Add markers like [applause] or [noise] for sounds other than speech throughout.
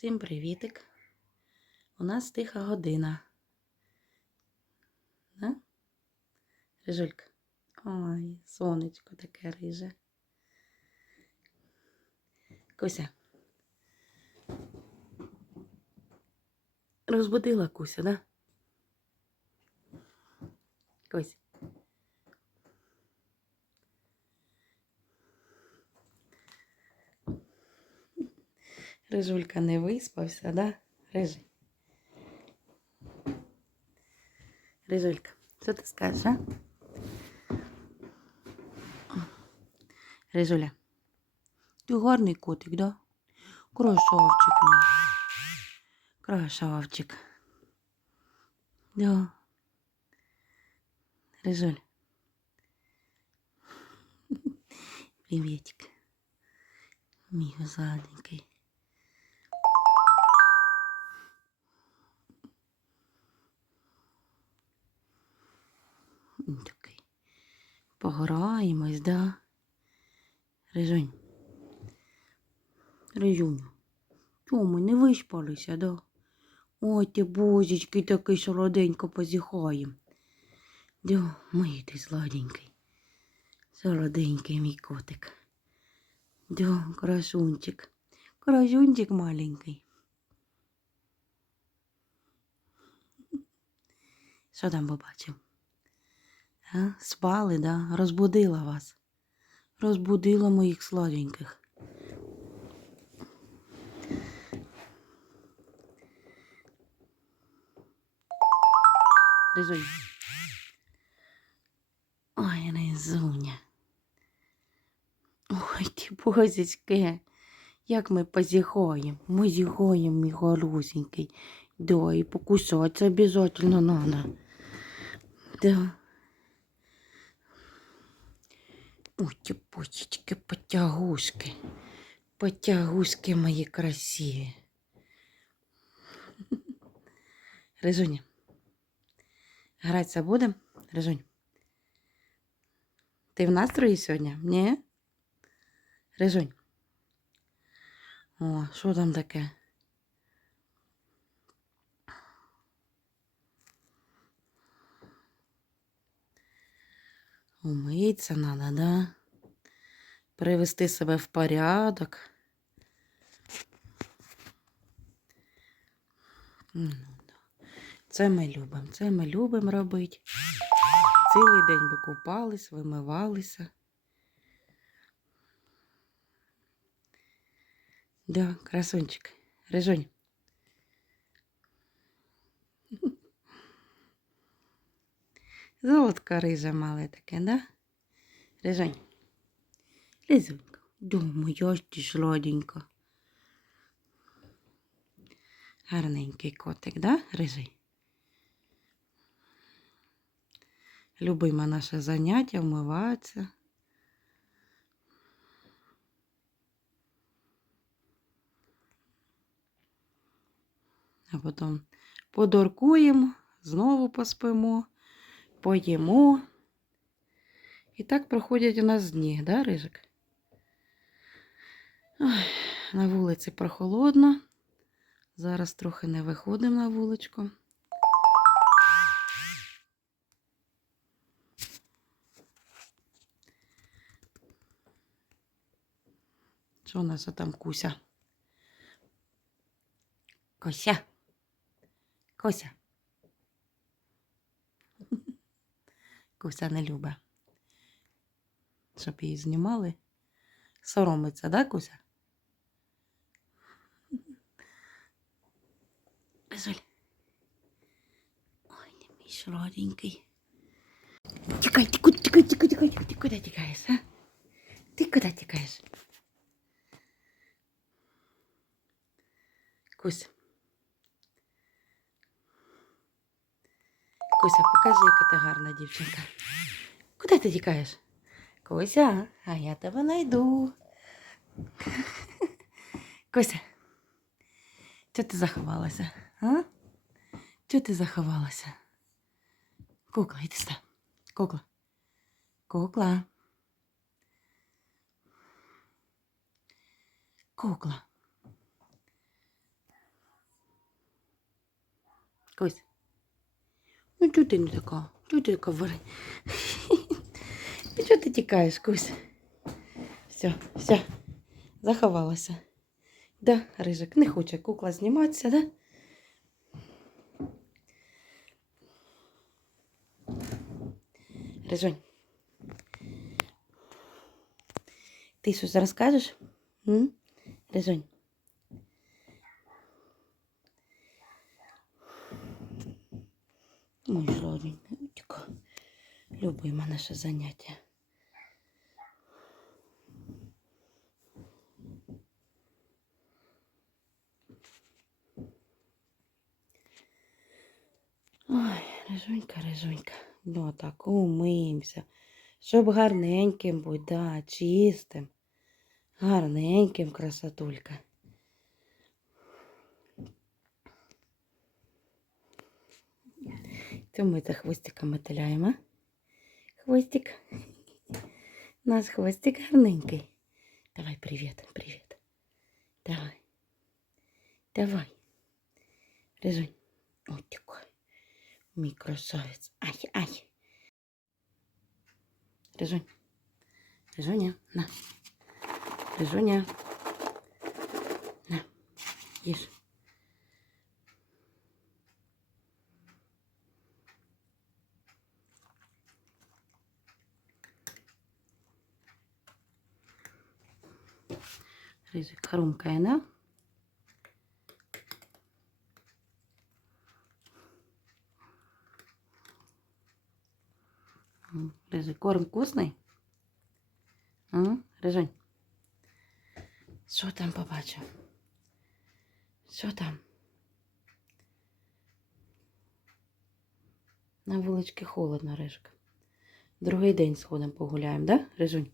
Всім привітик. У нас тиха година. Да? Рижулька. Ой, сонечко таке риже. Куся. Розбудила Куся, да? Кусь. Рижулька не виспався, да? Рижий. Рижулька, що ти скажеш, а? Рижуля. Ти гарний котик, да? Красавчик мій. Красавчик. Да. Рижуль. [laughs] Приветик. Мій зладенький. Він Такий. Пограємось, да? Рижунь. Рижуню. Чому не виспалися, да? Ой, ти бозічки такий солоденько позіхаєм. Да, мій ти сладенький. Солоденький мій котик. Да, красунчик. Красунчик маленький. Що там побачив? А? Спали, да? Розбудила вас. Розбудила моїх сладеньких. Ризунь. Ой, Ризуня. Ой, ті бозічки. Як ми позіхаємо. Ми зіхаємо, мій голусенький. Да, і покусати обязательно надо. Да. Ой, ті бочечки, потягушки. Потягушки мої красиві. [laughs] Рижуня. Гратися будемо? Рижунь. Ти в настрої сьогодні? Ні? Рижунь. О, що там таке? Умыться надо, да? Привести себе в порядок. Ну, да. Це ми любимо. Це ми любимо робити. Цілий день би купались, вимивалися. Да, красунчик. Рижонь. Золотка рижа мале таке, да? Дома, я ж ти сладенька. Гарненький котик, да, рижий? Любиме наше заняття вмиватися. А потім подоркуємо, знову поспимо, поїмо. І так проходять у нас дні, да, Рижик? Ой, на вулиці прохолодно. Зараз трохи не виходимо на вуличку. Що у нас там куся? Кося. Кося. Куся не любить. Щоб її знімали. Соромиться, да, Куся? Безоль. Ой, не мій сладенький. Тікай, куди, тікай, тікай, тікай, ти куди тікаєш, а? Ти куди тікаєш? Куся. Куся, покажи, яка ти гарна дівчинка. Куди ти тікаєш? Куся, а я тебе найду. Куся, чого ти заховалася? А? Чого ти заховалася? Кукла, іди сюди. Кукла. Кукла. Кукла. Кусь. Ну, чого ти не така? Чого ти така вари? Чого ти тікаєш, Кусь? Все, все, заховалася. Да, Рижик, не хоче кукла зніматися, да? Рижонь. Ти щось розкажеш? Рижонь. Мой злоденький, утіка. Любимо наше заняття. Ой, рижонька, рижонька. Ну так, умиємося. Щоб гарненьким бути, да, чистим. Гарненьким, красотулька. Це ми за хвостиком мотиляємо. а? Хвостик. У нас хвостик гарненький. Давай, привіт, привіт. Давай. Давай. Рижонь. Ой, такой. Мій красавець. Ай, ай. Рижонь. Рижоня, на. Рижоня. На. Їж. Ризик хрумкає, Ризик, корм вкусний? А? Рижонь. Що там побачив? Що там? На вуличці холодно, Рижик. Другий день сходимо погуляємо, да, Рижунь?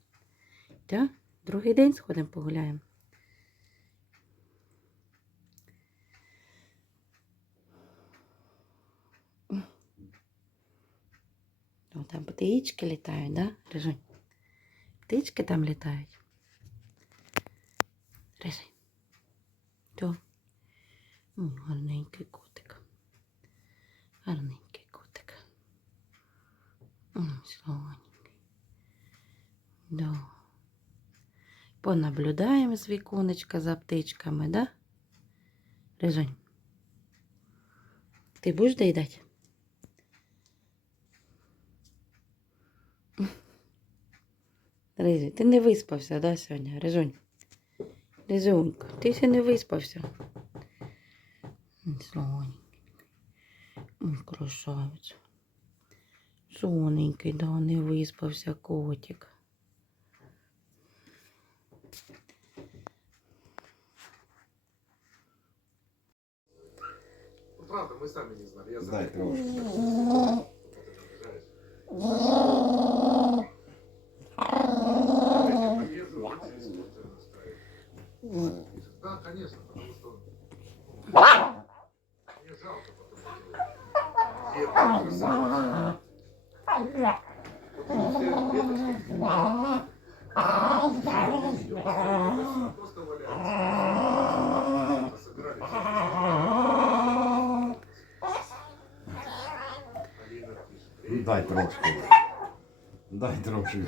Да? Другий день сходимо погуляємо. Там птички літають, да, Рижунь? Птички там літають. Рижунь. То. Гарненький котик. Гарненький котик. Слоненький. Да. Понаблюдаємо з віконечка за птичками, да? Рижонь. Ти будеш доїдати? Ризі, ти не виспався, да, сьогодні? Рижонь. Ризонька, ти ще не виспався. Слоненький. Красавець. Соненький, да, не виспався котик. Ну, правда, мы сами не знали. Я Дай Дай трошки. Дай трошки.